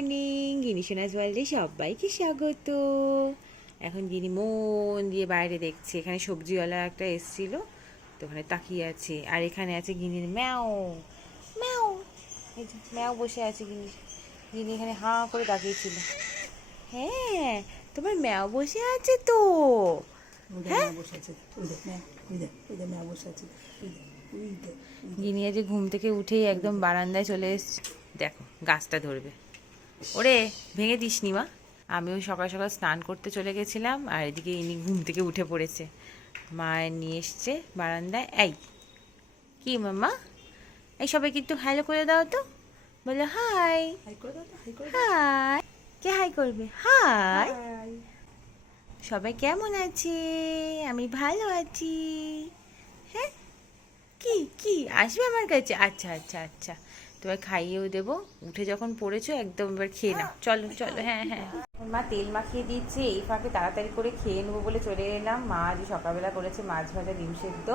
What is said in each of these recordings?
Morning, গিনি সোনাস ওয়ার্ল্ডে সবাইকে স্বাগত। এখন গিনি মন দিয়ে বাইরে দেখছে, এখানে সবজিওয়ালা একটা এসছিল তো ওখানে তাকিয়ে আছে। আর এখানে আছে গিনির ম্যাও ম্যাও, এই যে ম্যাও বসে আছে। গিনি এখানে হাঁ করে তাকিয়েছিল। হ্যাঁ, তোমার ম্যাও বসে আছে তো। হ্যাঁ, গিনি আজ ঘুম থেকে উঠেই একদম বারান্দায় চলে এসছে। দেখো গাছটা ধরবে। ওরে ভেঙে দিসনি মা। আমিও সকাল সকাল স্নান করতে চলে গেছিলাম আর এদিকে ইনি ঘুম থেকে উঠে পড়েছে। মায়ের নিয়ে এসছে বারান্দায়। এই কি মাম্মা, এই সবাইকে একটু হ্যালো করে দাও তো। বলো হাই। হাই, কে হাই করবে? হাই। সবাই কেমন আছে? আমি ভালো আছি। হ্যাঁ, কি কি আসবে আমার কাছে? আচ্ছা আচ্ছা আচ্ছা, তোমার খাইয়েও দেবো। উঠে যখন পড়েছো একদম এবার খেয়ে নাও। চলো চলো, হ্যাঁ হ্যাঁ। মা তেল মাখিয়ে দিচ্ছে, এই ফাঁকে তাড়াতাড়ি করে খেয়ে নেবো বলে চলে এলাম। মা আজ সকালবেলা করেছে মাছ ভাজা, ডিম সেদ্ধ,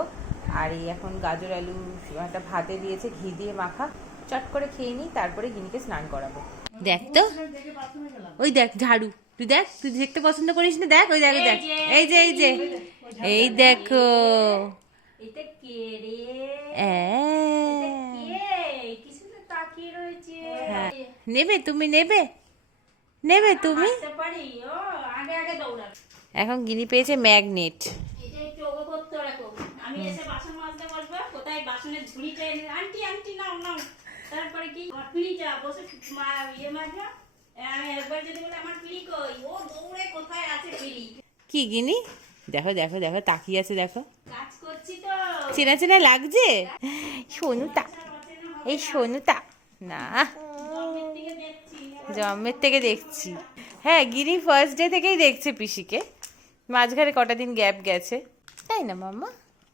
আর এই এখন গাজর আলু একটা ভাতে দিয়েছে ঘি দিয়ে মাখা। চট করে খেয়ে নিই, তারপরে গিনিকে স্নান করাবো। দেখ তো, ওই দেখ ঝাড়ু। তুই দেখ, তুই দেখতে পছন্দ করিস না? দেখ ওই দেখ, দেখ এই যে এই যে এই দেখো। এটা কে রে? কিছু তো তাকিয়ে রয়েছে। হ্যাঁ, নেবে তুমি? নেবে নেবে তুমি? পারি ও আগে আগে দৌড়া। এখন গিনি পেয়েছে ম্যাগনেট। এটা একটু ওগো করতে রাখো। আমি এসে বাসন মাজতে বসবো। কোথায় বাসনের ঝুড়িটা এনে আন্টি আন্টি নাও নাও। তারপরে কি আমার পিড়িটা বসে ইয়ে মাজবা। একবার যদি বলে আমার পিড়ি কই, ও দৌড়ে কোথায় আছে পিড়ি। কি গিনি? দেখো দেখো দেখো তাকিয়ে আছে, দেখো। কাজ করছি তো। চেনা চেনা লাগছে। সোনুতা, এই সোনুতা না, জন্মের থেকে দেখছি। হ্যাঁ, গিনি ফার্স্ট ডে থেকেই দেখছে পিসিকে। মাঝখানে কটা দিন গ্যাপ গেছে, তাই না মাম্মা?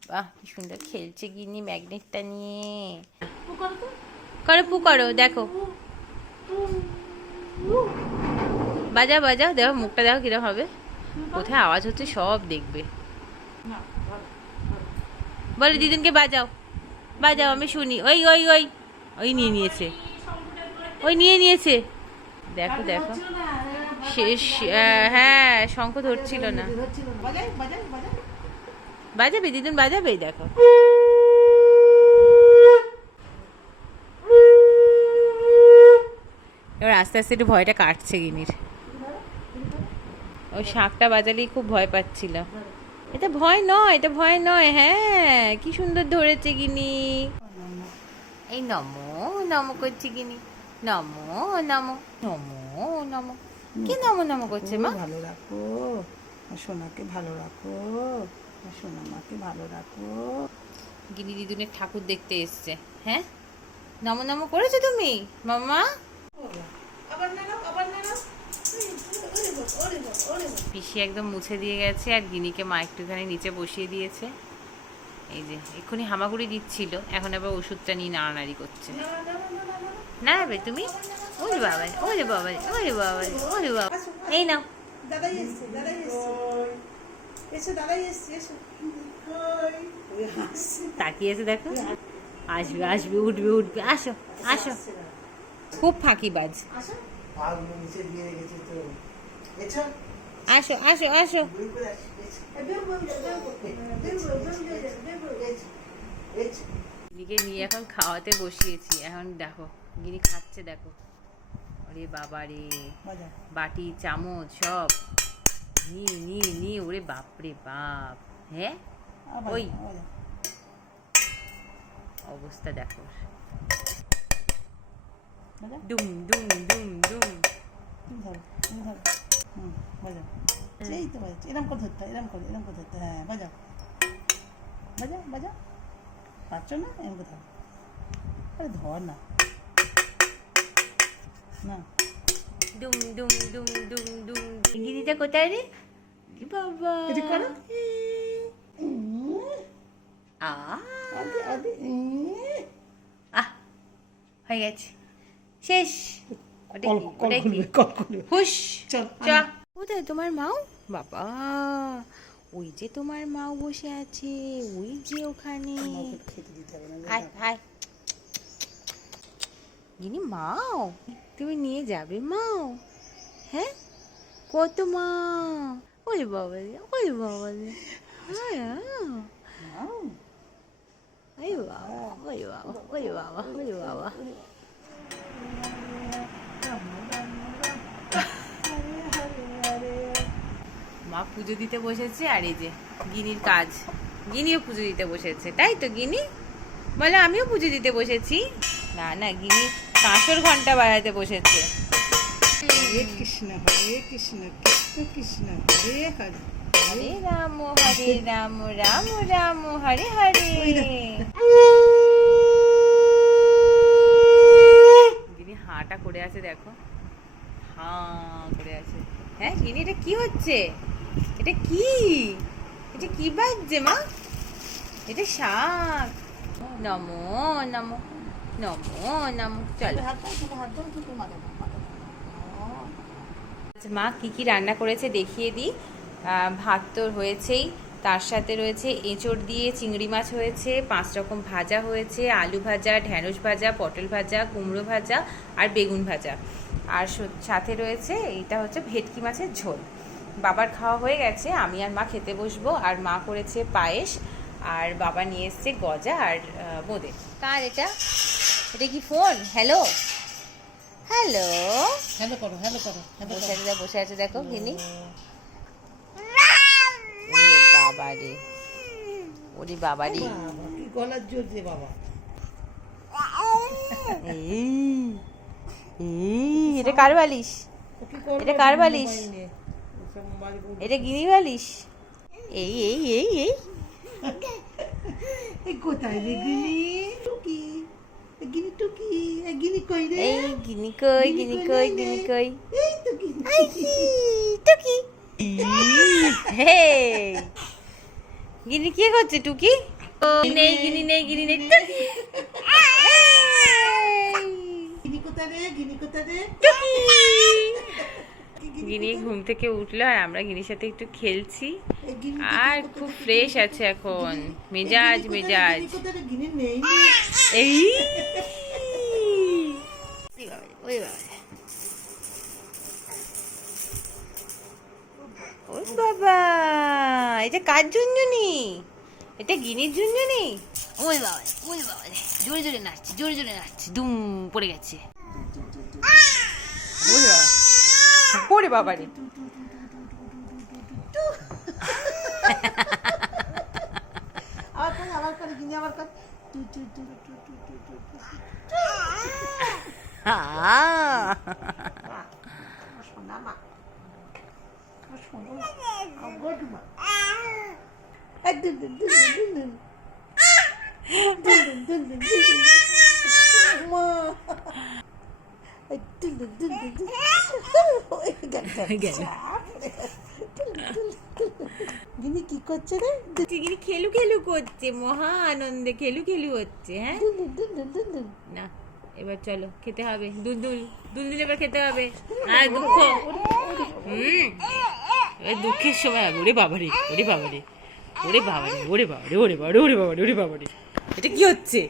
বাহ, কি সুন্দর খেলছে গিনি ম্যাগনেটটা নিয়ে। করো পু করো, দেখো বাজাও বাজাও, দেখো মুখটা দেখো কিরকম হবে। কোথায় আওয়াজ হচ্ছে সব দেখবে। বলে দিদুনকে বাজাও বাজাও, আমি শুনি। ওই ওই ওই ওই নিয়ে নিয়েছে, ওই নিয়ে নিয়েছে। দেখো দেখো শেষ। হ্যাঁ, শঙ্খ ধরছিল না। বাজাবে দিদুন, বাজাবেই। দেখো এবার আস্তে আস্তে একটু ভয়টা কাটছে গিনির। ওই শাঁখটা বাজালেই খুব ভয় পাচ্ছিল। এটা ভয় নয়, এটা ভয় নয়। হ্যাঁ, কি সুন্দর ধরেছে গিনি। এই নমো নমো করছে গিনি। নমো নমো নমো নমো। কি নমো নমো করছে মা? ভালো রাখো সোনাকে, ভালো রাখো সোনা মাকে, ভালো রাখো। গিনি দিদুনের ঠাকুর দেখতে এসছে। হ্যাঁ, নমো নমো করেছো তুমি মামা? পিসি একদম মুছে দিয়ে গেছে আর গিনিকে মা একটুখানি নিচে বসিয়ে দিয়েছে। এই যে এক্ষুনি হামাগুড়ি দিচ্ছিল, এখন আবার ওষুধটা নিয়ে নাড়ানাড়ি করছে। না বে তুমি, ওরে বাবা ওরে বাবা ওরে বাবা ওরে বাবা। এই নাও, দাদাই এসছে, দাদাই এসছে, এসো দাদাই এসছে, এসো। তাকিয়েছে দেখো। আসবে আসবে, উঠবে উঠবে। আসো আসো, খুব ফাঁকিবাজ। আসো আসো আসো। গিনিকে নিয়ে এখন খাওয়াতে বসিয়েছি। এখন দেখো গিনি খাচ্ছে, দেখো। ওরে বাবা রে, বাটি চামচ সব নি নি নি। ওরে বাপরে বাপ। হ্যাঁ, ওই অবস্থা দেখো। ডুম ডুম ডুম ডুম। এই তো এরম করে ধরতে, এরম করে ধরতে। হ্যাঁ, বাজাও বাজাও বাজাও। পারছো না? এরম কোথাও। আরে ধর না না। ডুম ডুম ডুম ডুম ডুম। গিনিটা কোথায় রে? বাবা হয়ে গেছে, শেষ। হুশ কোথায় তোমার মাও? বাবা, ওই যে তোমার মাও বসে আছে, ওই যে ওখানে। গিনি মাও তুমি নিয়ে যাবে মা? হ্যাঁ, কত মা? ওই বাবা রে, ওই বাবা রে, ওই বাবা, ওই বাবা, ওই বাবা, ওই বাবা। মা পুজো দিতে বসেছে, আর এই যে গিনির কাজ, গিনিও পুজো দিতে বসেছে, তাই তো গিনি? বলে আমিও পুজো দিতে বসেছি। না না, গিনি কাঁসর ঘন্টা বাজাতে বসেছে। হরে কৃষ্ণ কৃষ্ণ কৃষ্ণ হরে হরে। হরে রাম রাম রাম হরে হরে। গিনি হাঁটা করে আছে, দেখো হাঁ করে আছে। হ্যাঁ গিনি, এটা কি হচ্ছে? এটা কি? এটা কি বাজছে মা? এটা শাক। নমো নমো নমো নমো। চলো, মা কি কি রান্না করেছে দেখিয়ে দিই। ভাত তো হয়েছেই, তার সাথে রয়েছে এঁচড় দিয়ে চিংড়ি মাছ হয়েছে, 5 রকম ভাজা হয়েছে, আলু ভাজা, ঢ্যাঁড়স ভাজা, পটল ভাজা, কুমড়ো ভাজা আর বেগুন ভাজা। আর সাথে রয়েছে এইটা হচ্ছে ভেটকি মাছের ঝোল। বাবার খাওয়া হয়ে গেছে, আমি আর মা খেতে বসবো। আর মা করেছে পায়েস, আর বাবা নিয়ে এসছে গজা আর বোঁদে। কার এটা? এটা কি ফোন? হ্যালো হ্যালো হ্যালো করো, হ্যালো করো। বসে আছে দেখো গিনি। বাবা রে, ওরে বাবা রে, কি গলার জোর দে বাবা। এটা কার বালিশ? এটা কার বালিশ? এটা গিনি বালিশ। এই এই এই এই এই কোথায় রে গিনি? টুকি, গিনি টুকি, গিনি কই রে? এই গিনি কই, গিনি কই, গিনি কই। এই তো গিনি। টুকি, হে গিনি কি করছে? টুকি নেই, গিনি নেই, গিনি নেই। গিনি কোথায় রে? গিনি কোথায় রে? গিনি ঘুম থেকে উঠলো, আর আমরা গিনির সাথে একটু খেলছি। এই গিনি আর খুব ফ্রেশ আছে এখন, মেজাজ মেজাজ। গিনি কোথায় রে? গিনি নেই। এই ওই বাবা, এটা কার ঝুনঝুনি? এটা গিনির ঝুনঝুনি। ওই বাবা, ওই বাবা, জোরে জোরে নাচছে, জোরে জোরে নাচছে, দুম পড়ে গেছে। ওই বাবা, পড়ে বাবা রে। আবার করে গিনি, আবার কর। টু টু টু টু টু টু টু টু। সোনা মা, সোনা গুড মা। এই দুন দুন দুন দুন দুন দুন দুন দুন মা। এই দুন দুন দুন দুন। ওই গেল। গিনি কি করছে রে? গিনি খেলু খেলু করছে, মহা আনন্দে খেলু খেলু হচ্ছে। হ্যাঁ দুন দুন দুন দুন দুন। না, এবার চলো খেতে হবে। দুলদুল দুলদুল এবার খেতে হবে। আর দুঃখ, এবার দুঃখের সময় হবে। ওরে বাবারে, ওরে বাবারে, ওরে বাবারে, ওরে বাবারে, ওরে বাবারে, ওরে বাবারে, ওরে বাবারে, এটা কি হচ্ছে?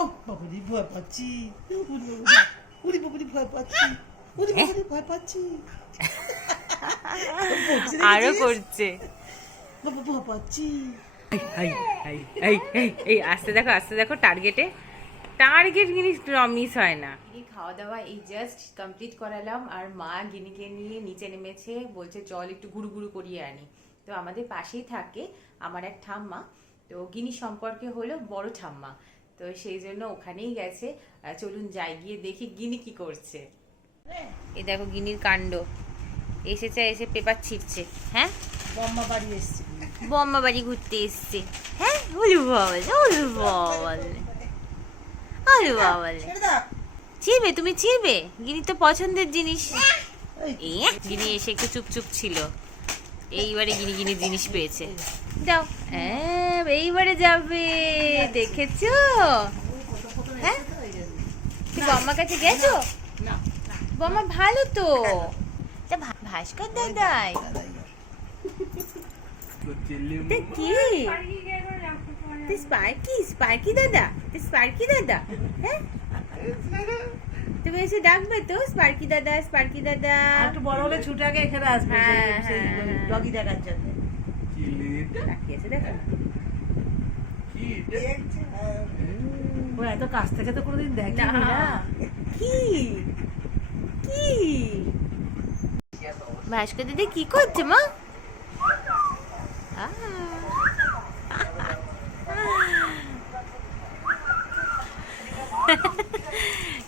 ও বাবারে, ভয় পাচ্ছি। উড়ি বাবারে, ভয় পাচ্ছি। উড়ি বাবারে, ভয় পাচ্ছি। আরো করছে। বাবা, ভয় পাচ্ছি। এই আস্তে দেখো, আস্তে দেখো, টার্গেট জিনিস মিস হয় না। খাওয়া দাওয়া এই জাস্ট কমপ্লিট করালাম, আর মা গিনিকে নিয়ে নিচে নেমেছে, বলছে চল একটু গুরু গুরু করিয়ে আনি। তো আমাদের পাশেই থাকে আমার এক ঠাম্মা, তো গিনি সম্পর্কে হলো বড় ঠাম্মা, তো সেই জন্য ওখানেই গেছে। চলুন যাই, গিয়ে দেখি গিনি কি করছে। এই দেখো গিনির কাণ্ড, এসেছে, এসে পেপার ছিটছে। হ্যাঁ, বম্মা বাড়ি এসছে। বম্মা বাড়ি ঘুরতে এসছে। হ্যাঁ, ওলু বাবা, ওলু বাবা, ওলু বাবা। ছিড়বে? তুমি ছিড়বে? গিনি তো পছন্দের জিনিস। গিনি এসে একটু চুপচুপ ছিল, এইবারে গিনি গিনি জিনিস পেয়েছে। যাও, এইবারে যাবে, দেখেছো? হ্যাঁ, তুমি বম্মার কাছে গেছো? বম্মা ভালো তো, ভাস্কর দাদাই। এটা কি? স্পার্কি দাদা, স্পার্কি দাদা, হ্যাঁ? তুমি এসে ডাকবে তো স্পার্কি দাদা, স্পার্কি দাদা। আর একটু বড় হলে ছুটে আগে এখানে আসবে হ্যাঁ, সেই হ্যাঁ। ডগি দেখার জন্য। তাকিয়েছে দেখো না। ও এত কাছ থেকে তো কোনোদিন দেখিনি না। না। কি কি ভাস্কর দিদি কি করছে মা?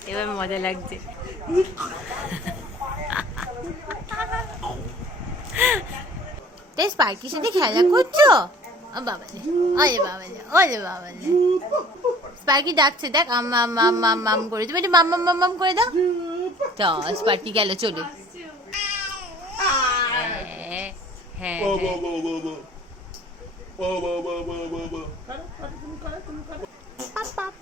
এবার মজা লাগছে। তাই স্পার্কির সাথে খেলা করছো? ও বাবালে, ওরে বাবালে, ওরে বাবালে। স্পার্কি ডাকছে, দেখ আম্মা আম্মা আম্মা আম্মা আম করে, তুমি একটু মাম্মা মাম্মাম করে দাও। তো স্পার্কি গেল চলে। হ্যাঁ, হ্যাঁ, হ্যাঁ। পাপ, পাপ।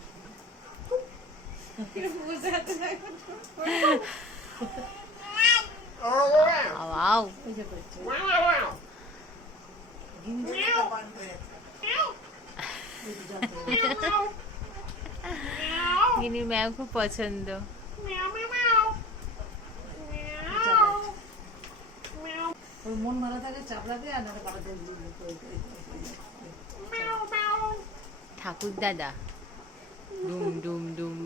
আও, গিনির ম্যাও খুব পছন্দ। ওর মন ভালো থাকে চাপ লাগে আর নাহলে পাড়াতে ঠাকুর দাদা ডুম ডুম ডুম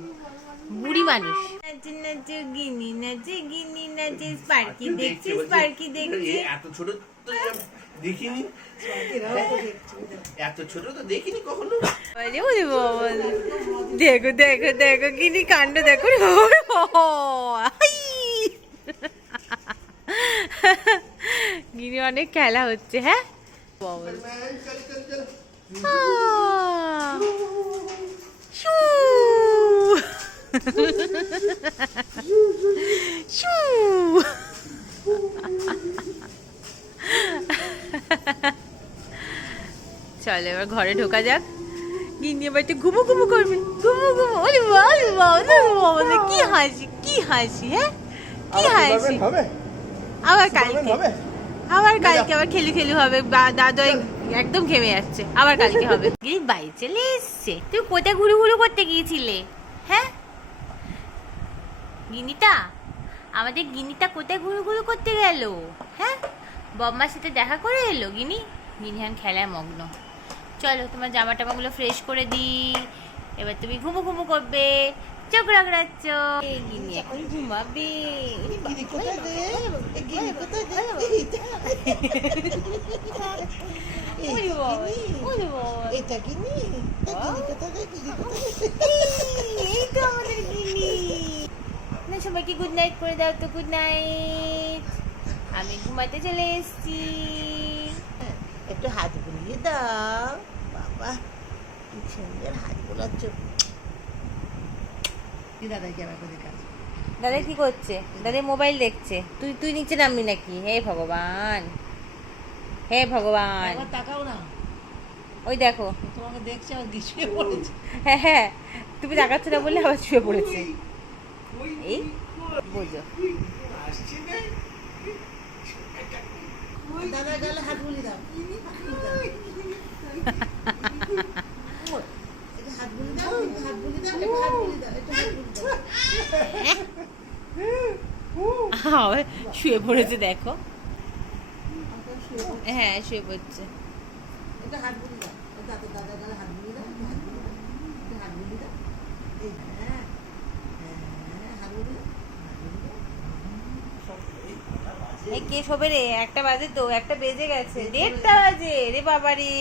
বুড়ি মানুষ নাচে নাচে গিনি নাচে গিনি নাচে স্পার্কি দেখছে স্পার্কি দেখছে। এত ছোট তো দেখিনি, এত ছোট তো দেখিনি কখনো। বলে ওরে বাবা, দেখো দেখো দেখো গিনি কাণ্ড দেখো। গিনি অনেক খেলা হচ্ছে। হ্যাঁ বল। শু শু। চলো এবার ঘরে ঢোকা যাক। গিন্নি এবার একটু ঘুমো ঘুমো করবে, ঘুমো ঘুমো। ওরে বাবা, ওরে বাবা, ওরে বাবা, কি হাসি, কি হাসি। হ্যাঁ কি হাসি। আবার কালকে, আবার কালকে আবার খেলু খেলু হবে। দাদু একদম ঘেমে যাচ্ছে, আবার কালকে হবে। গিনি বাড়ি চলে এসছে। তুই কোথায় ঘুরু ঘুরু করতে গিয়েছিলে? হ্যাঁ গিনিটা, আমাদের গিনিটা কোথায় ঘুরু ঘুরু করতে গেল? হ্যাঁ বম্মার সাথে দেখা করে এলো গিনি। গিনি এখন খেলায় মগ্ন। চলো তোমার জামা টামাগুলো ফ্রেশ করে দিই, এবার তুমি ঘুমো ঘুমো করবে। চোখ রাগড়াচ্ছ। গিনি এখন ঘুমাবে। এটা কিনি এই তো আমাদের গিনি। না সবাইকে গুড নাইট করে দাও তো। গুড নাইট, আমি ঘুমাতে চলে এসেছি। একটু হাত বুলিয়ে দাও। বাবা কি সুন্দর হাত বোলাচ্ছ। কি দাদা ক্যামেরা করে কাজ। দাদা কি করছে? দাদা মোবাইল দেখছে। তুই তুই নিচে নামবি নাকি? হে ভগবান, হে ভগবান। একবার তাকাও না, ওই দেখো, তোমাকে দেখছে আর শুয়ে পড়েছে। হ্যাঁ হ্যাঁ, তুমি তাকাচ্ছ না বললে আবার শুয়ে পড়েছে। এই বোঝো। দাদা গালে হাত বুলি দাও। এটা হাত বুলি দাও, এটা হাত বুলি দাও, এটা হাত বুলি দাও, এটা হাত বুলি দাও। শুয়ে পড়েছে দেখো। হ্যাঁ শুয়ে পড়ছে। এটা হাত বুলি দাও। দাদা দাদা গালে হাত বুলি দাও, এটা হাত বুলি দাও, এটা হাত বুলি দাও। এই হ্যাঁ হ্যাঁ হাত বুলি দাও, হাত বুলি দাও। এই কে শোবে রে? 1টা বাজে তো, 1টা বেজে গেছে, 1:30 বাজে রে বাবা রে।